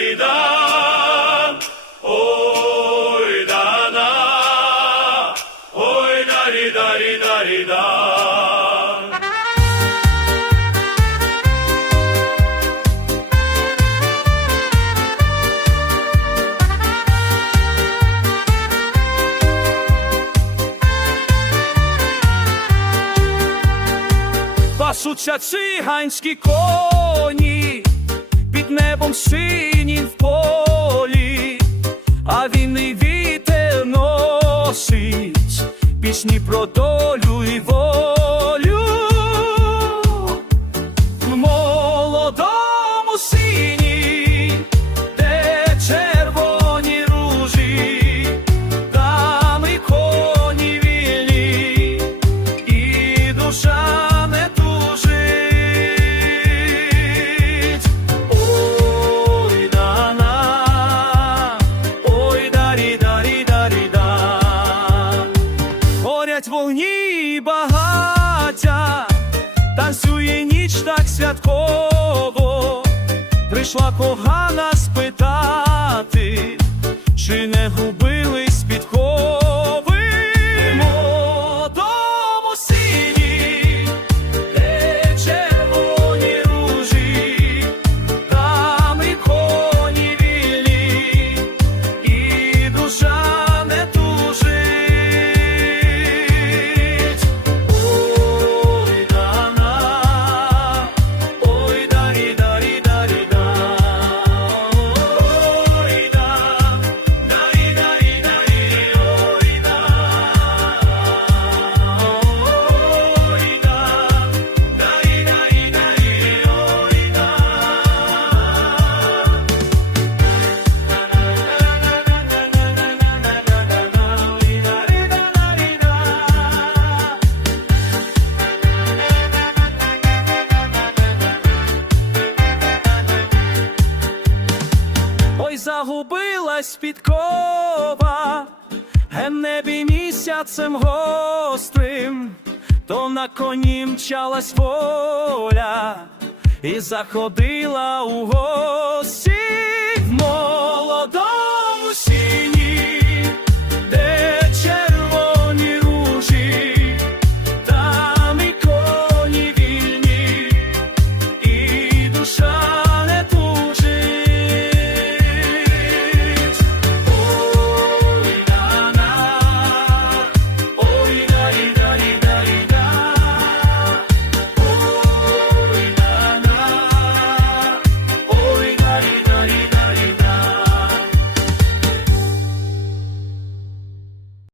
Нарідан, ой дана, ой нарідарі нарідан. Пасуться циганські коні під небом синім в полі, а і вітер носить пісні про долю Горять вогні багаття, танцює ніч так святково. Прийшла кохана спитати, чи не губились підкови загубилась підкова, небі місяцем гострим, то на коні мчалась воля і заходила у гості.